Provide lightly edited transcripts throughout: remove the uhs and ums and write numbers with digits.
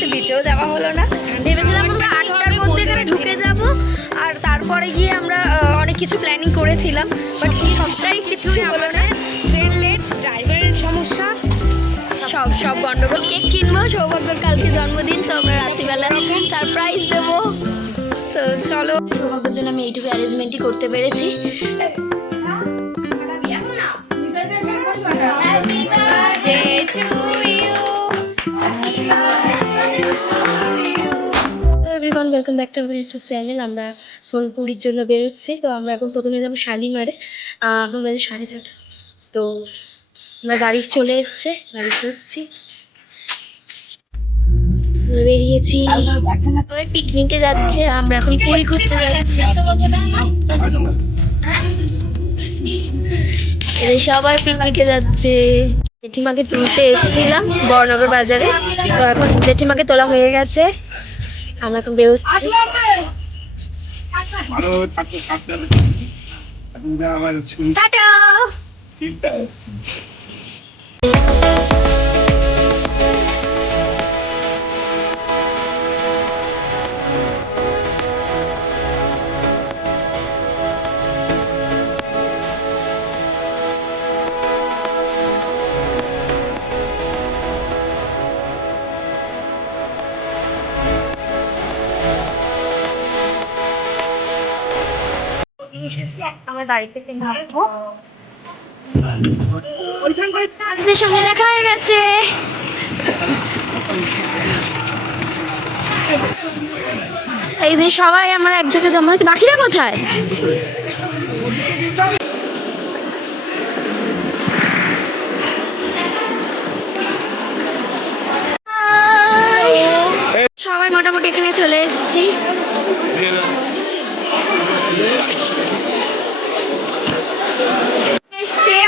হচ্ছে, বিচেও যাওয়া হলো না। ভেবেছিলাম আমরা 8টার মধ্যে এখানে ঢুকে যাব, আর তারপরে গিয়ে আমরা অনেক কিছু প্ল্যানিং করেছিলাম, বাট সবটাই কিছুই হলো না। ট্রেন লেট, ড্রাইভারের সমস্যা, সব গন্ডগোল। কেক কিনবো, সৌভাগ্যর কালকে জন্মদিন, তো আমরা রাত্রিবেলা সারপ্রাইজ দেবো। তো চলো, সৌভাগ্যের জন্য আমি এইটুকু অ্যারেঞ্জমেন্টই করতে পেরেছি। Welcome back to our YouTube channel. আমরা এখন পুরীর জন্য বেরোচ্ছি। তো আমরা এখন প্রথমে যাবো শালিমারে। এখন বাজে 4:30। তো আমরা গাড়ি চলে এসছে, গাড়ি করছি, বেরিয়েছি, পিকনিকে যাচ্ছে। আমরা এখন পুরী ঘুরতে যাচ্ছি। সবাই পিকনিকে যাচ্ছে। জেঠিমাকে তুলতে এসেছিলাম বড়নগর বাজারে, তো এখন জেঠিমাকে তোলা হয়ে গেছে, আমরা এখন বেরোচ্ছি। টাটা। আমার বাড়িতে নামবো, আজকের সঙ্গে দেখা হয়ে গেছে। এই যে সবাই আমরা এক জায়গায় জমা হয়েছে। বাকিরা কোথায়? সবাই মোটামুটি এখানে চলে এসেছি।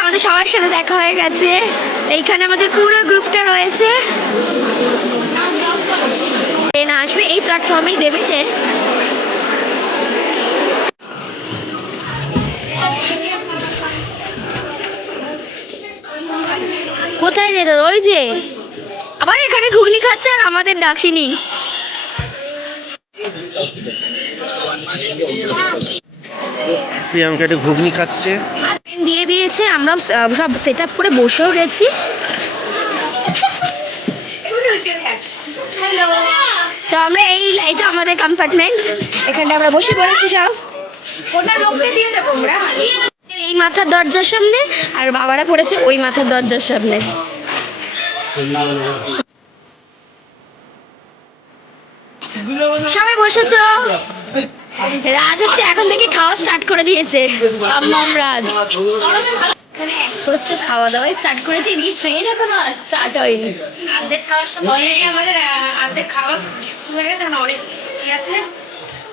আমাদের সবার সাথে দেখা হয়ে গেছে। এইখানে আমাদের পুরো গ্রুপটা রয়েছে। ট্রেন আসবে, এই প্ল্যাটফর্মেই দেবে ট্রেন। কোথায় রে তোর? ওই যে আবার এখানে ঘুগনি খাচ্ছে আর আমাদের ডাকিনি। প্রিয়াঙ্কা একটা ঘুগনি খাচ্ছে, দিয়ে দিয়েছে। আমরা সব সেট আপ করে বসেও গেছি। তো আমরা এইটা আমাদের কম্পার্টমেন্ট, এখানে আমরা বসে পড়েছি সব। ওটা লোককে দিয়ে দেবো আমরা। এই মাথার দরজার সামনে, আর বাবারা পড়েছে ওই মাথার দরজার সামনে। সবাই বসেছ? রাজ হচ্ছে এখন থেকে খাওয়া স্টার্ট করে দিয়েছে। রাজ খাওয়া দাওয়া স্টার্ট করেছে, এদিকে ট্রেন এখনো স্টার্ট হয়নি।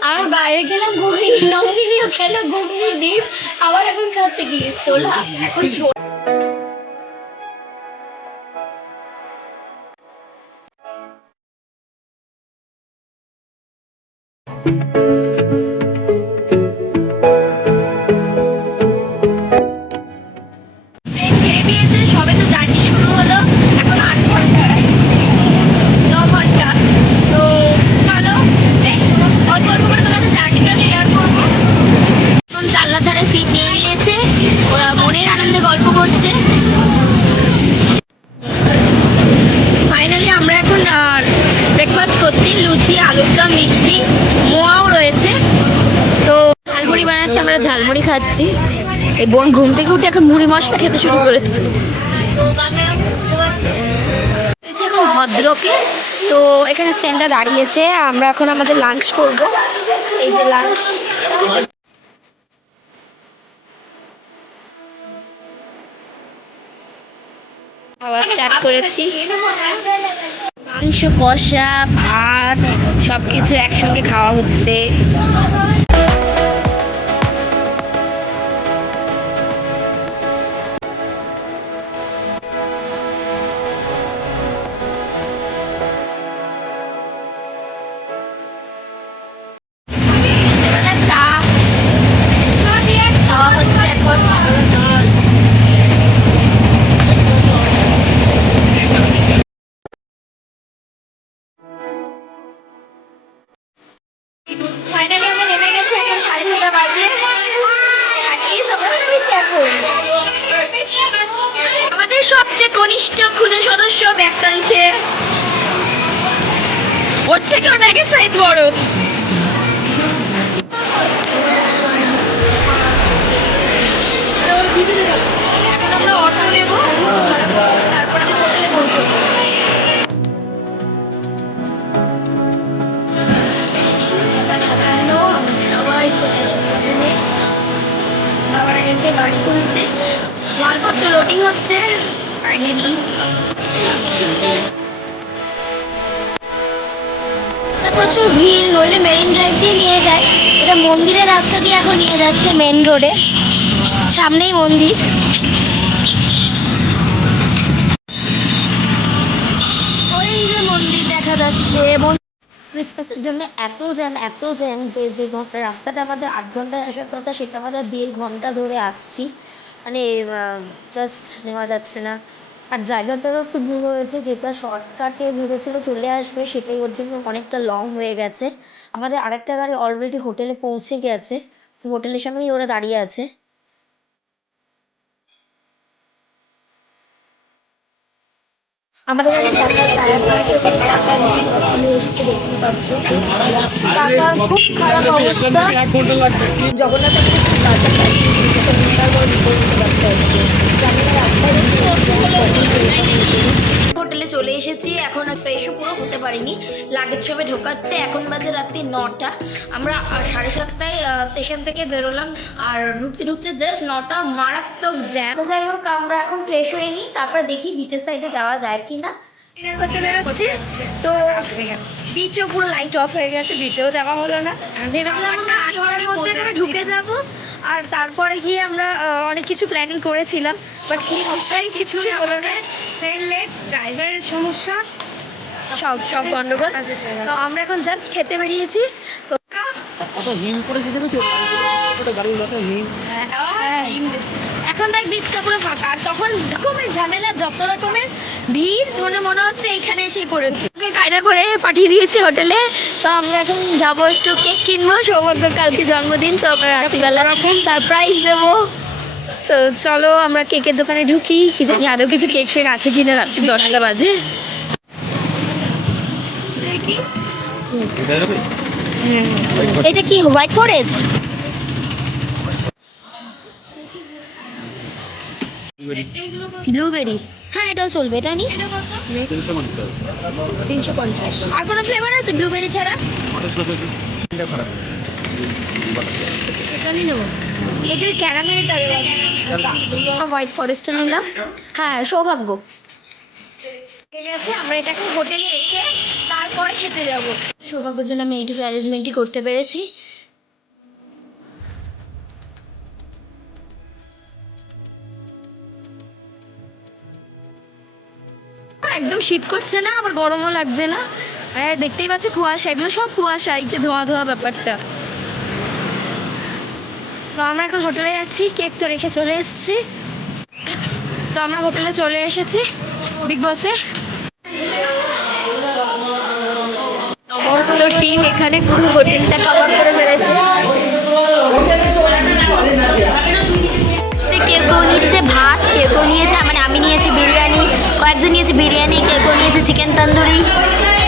আর বাইরে গেলাম ঘুগনি, নন্দিনীও খেলো ঘুগনি ডিপ, আবার এখন খাচ্ছে কি ছোলা। এখন ছেড়ে দিয়েছে, সবে তো জার্নি শুরু হলো। এখন 8 ঘন্টা 9 ঘন্টা। তো চলো অল্প অল্প করে তোমাদের জার্নিটা শেয়ার করবো। এখন জানলার ধারে সিট নিয়ে নিয়েছে, ওরা মনের আনন্দে গল্প করছে। ফাইনালি আমরা এখন ব্রেকফাস্ট করছি, লুচি, আলুর দম, মিষ্টি, মোয়াও রয়েছে। তো ঝালমুড়ি বানাচ্ছে, আমরা ঝালমুড়ি খাচ্ছি। এই বোন ঘুম থেকে উঠে এখন মুড়ি মশলা খেতে শুরু করেছে। এখন ভদ্রকে, তো এখানে স্ট্যান্ডটা দাঁড়িয়েছে। আমরা এখন আমাদের লাঞ্চ করব। এই যে লাঞ্চ, খাওয়া স্টার্ট করেছি। মাংস কষা, ভাত, সবকিছু একসঙ্গে খাওয়া হচ্ছে। চা খাওয়া হচ্ছে এখন। ব্যাগ টানছে, ওর থেকে অনেক সাইজ বড়। এখন আমরা অটো নেবো, তারপর আমি হোটেলে পৌঁছবো। সবাই চলে এসেছে, আবার এসে গাড়ি খুঁজতে মালপত্র লোডিং হচ্ছে। প্রচুর ভিড়, নইলে মেরিন ড্রাইভ দিয়ে নিয়ে যায়, এটা মন্দিরের রাস্তা দিয়ে এখন নিয়ে যাচ্ছে মেন রোডে, সামনেই মন্দির। ওই যে মন্দির দেখা যাচ্ছে। ক্রিসমাসের জন্য এত জ্যাম যে যে ঘন্টা রাস্তাটা আমাদের 8 ঘন্টায় আসার কথা সেটা আমরা 1.5 ঘন্টা ধরে আসছি, মানে জাস্ট নেওয়া যাচ্ছে না। আর জায়গাটারও একটু ভুল হয়েছে, যেটা শর্টকাটে ভেবেছিল চলে আসবে সেটাই ওর জন্য অনেকটা লং হয়ে গেছে। আমাদের আরেকটা গাড়ি অলরেডি হোটেলে পৌঁছে গেছে, তো হোটেলের সামনেই ওরা দাঁড়িয়ে আছে। আমাদের কাছে টাকার টায়ার আছে, টাকা নিয়ে চলে এসছে, দেখতে পাচ্ছ। টাকার খুব খারাপ অবস্থা। জগন্নাথ আমাদের খুব কাছাকাছি, সেটা তো বিশাল বড় বিপরীত ব্যাপারটা আজকে। জানি না রাস্তায় হোটেলে চলে এসেছি, এখন ফ্রেশও পুরো হতে পারিনি, লাগেজ সবে ঢোকাচ্ছে। এখন বাজে রাত্রি 9টা, আমরা 7:30টায় স্টেশন থেকে বেরোলাম, আর ঢুকতে ঢুকতে জাস্ট 9টা, মারাত্মক জ্যাম। যাই হোক, আমরা এখন ফ্রেশ হয়ে নিই, তারপরে দেখি বিচের সাইডে যাওয়া যায় কিনা। তো বিচও পুরো লাইট অফ হয়ে গেছে, বিচেও যাওয়া হলো না। ঢুকে যাব, আর তারপরে গিয়ে আমরা অনেক কিছু প্ল্যানিং করেছিলাম, বাট সবটাই কিছুই হলো না। ট্রেন লেট, ড্রাইভারের সমস্যা, সব গন্ডগোল। তো আমরা এখন জাস্ট খেতে বেরিয়েছি। তো এখন দেখ বিচটা পুরো ফাঁকা, আর তখন রকমের ঝামেলা, যত রকমের ভিড়, মনে হচ্ছে এখানে এসেই পড়েছি। কায়দা করে পাঠিয়ে দিয়েছি হোটেলে। তো আমরা এখন যাবো, একটু কেক কিনবো, সৌভাগ্যর কালকে জন্মদিন, তো আমরা রাত্রিবেলা সারপ্রাইজ দেবো। তো চলো আমরা কেকের দোকানে ঢুকি, কি জানি আরো কিছু কেক ফেক আছে কিনা, রাত্রি 10টা বাজে। এটা কি হোয়াইট ফরেস্ট? ব্লুবেরি, হ্যাঁ এটাও চলবে, এটা নি 350। আর কোনো ফ্লেভার আছে ব্লুবেরি ছাড়া? এটা নিয়ে নেবো, এটা ক্যারামেলটা, হোয়াইট ফরেস্টটা নিলাম। হ্যাঁ সৌভাগ্য। ঠিক আছে, আমরা এটাকে হোটেলে রেখে তারপরে খেতে যাবো। সৌভাগ্যের জন্য আমি এইটুকু অ্যারেঞ্জমেন্টই করতে পেরেছি। একদম শীত করছে না, আবার গরমও লাগছে না। আর দেখতেই পাচ্ছি কুয়াশা, এগুলো সব কুয়াশা, এই যে ধোয়া ধোয়া ব্যাপারটা। তো আমরা এখন হোটেলে যাচ্ছি, কেক তো রেখে চলে এসেছি। তো আমরা হোটেলে চলে এসেছি বিগ বসে। সমস্ত টিম এখানে পুরো হোটেলটা কভার করে ফেলেছে। কেউ কেউ নিচ্ছে ভাত, কেউ কেউ নিয়েছে, মানে আমি নিয়েছি বিরিয়ানি, কয়েকজন নিয়েছে বিরিয়ানি, কেউ কেউ নিয়েছে চিকেন তন্দুরি,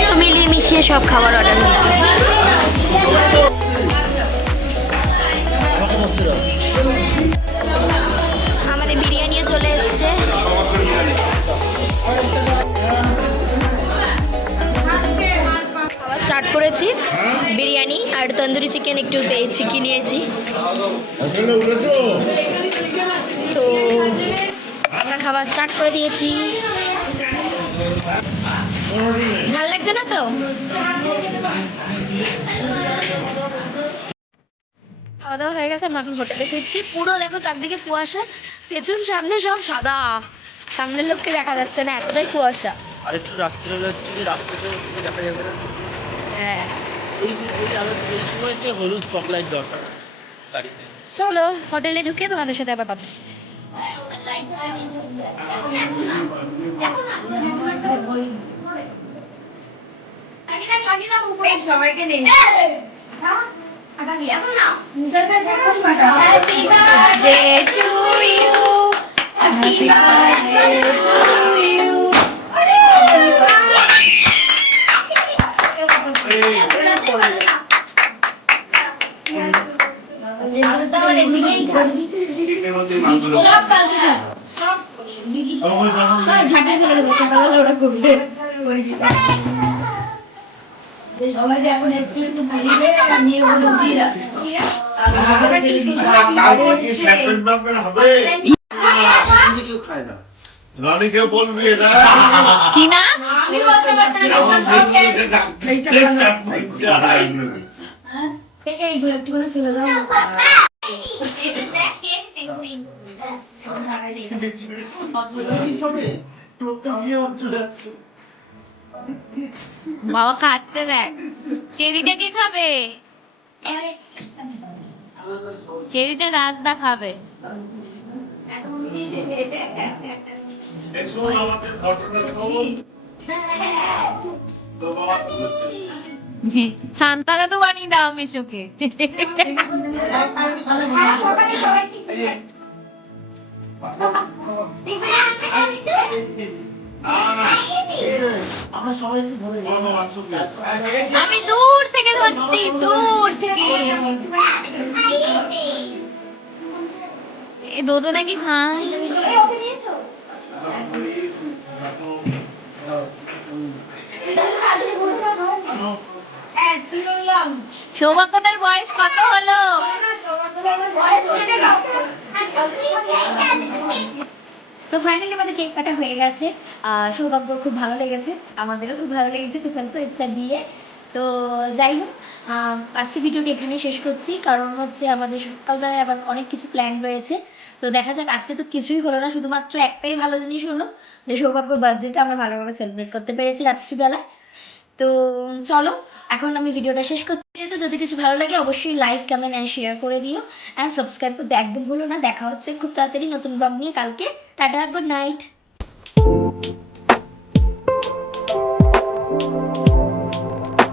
তো মিলিয়ে মিশিয়ে সব খাবার অর্ডার নিয়েছি। আমাদের বিরিয়ানিও চলে এসছে। খাওয়া স্টার্ট করেছি, বিরিয়ানি আর তন্দুরি চিকেন একটু পেয়েছি, কি নিয়েছি। তো আমরা খাবার স্টার্ট করে দিয়েছি। ঝাল লাগছে না তো? খাওয়া দাওয়া হয়ে গেছে, আমরা এখন হোটেলে ফিরছি। পুরো দেখো চারদিকে কুয়াশা, পেছন সামনে সব সাদা, সামনের লোককে দেখা যাচ্ছে না, এতটাই কুয়াশা। আর একটু রাত্রে হচ্ছে যে রাত্রে দেখা যাবে না। হ্যাঁ, এই সময়তে হলুদ স্পটলাইট দরকার গাড়িতে। চলো হোটেলে ঢুকে তোমাদের সাথে আবার কথা। সবাইকে নেই। Happy birthday to you. Happy birthday to you. সব কালকে খাবো। সব ঝাঁকিয়ে ফেলে দেবো, সকালবেলা ওরা করবে। সবাই এখন একটু একটু খাইবে আর নিয়ে বলে দিয়ে রাখে কেউ খায় না। রনিকে বলবি এটা কি না আমি বলতে পারছি না এইগুলো একটু করে ফেলে দাও। বাবা খাচ্ছে দেখ, চেরিটা কে খাবে? চেরিটা রাজদা খাবে। শোন আমাদের ঘটনাটা বল তো বাবা সান্তারা তো বানিয়ে দাও মেশোকে। সকালে সবাই কি আমরা সবাই একটু ধরে নিই। আমি দূর থেকে ধরছি, দূর থেকে। এ দুধ নাকি খায়? সৌভাগ্যদের বয়স কত হলো? তো ফাইনালি আমাদের কেক কাটা হয়ে গেছে। সৌভাগ্যর খুব ভালো লেগেছে, আমাদেরও খুব ভালো লেগেছে তো সারপ্রাইজটা দিয়ে। তো যাই হোক, আজকে ভিডিওটি এখানেই শেষ করছি, কারণ হচ্ছে আমাদের সকালবেলায় আবার অনেক কিছু প্ল্যান রয়েছে। তো দেখা যাক, আজকে তো কিছুই হলো না, শুধুমাত্র একটাই ভালো জিনিস হলো যে সৌভাগ্যর বার্থডেটা আমরা ভালোভাবে সেলিব্রেট করতে পেরেছি রাত্রিবেলা। তো চলো, এখন আমি ভিডিওটা শেষ করছি। তো যদি কিছু ভালো লাগে অবশ্যই লাইক, কমেন্ট অ্যান্ড শেয়ার করে দিও, অ্যান্ড সাবস্ক্রাইব করতে একদম ভুলো না। দেখা হচ্ছে খুব তাড়াতাড়ি নতুন ব্লগ নিয়ে কালকে। Tata, good night.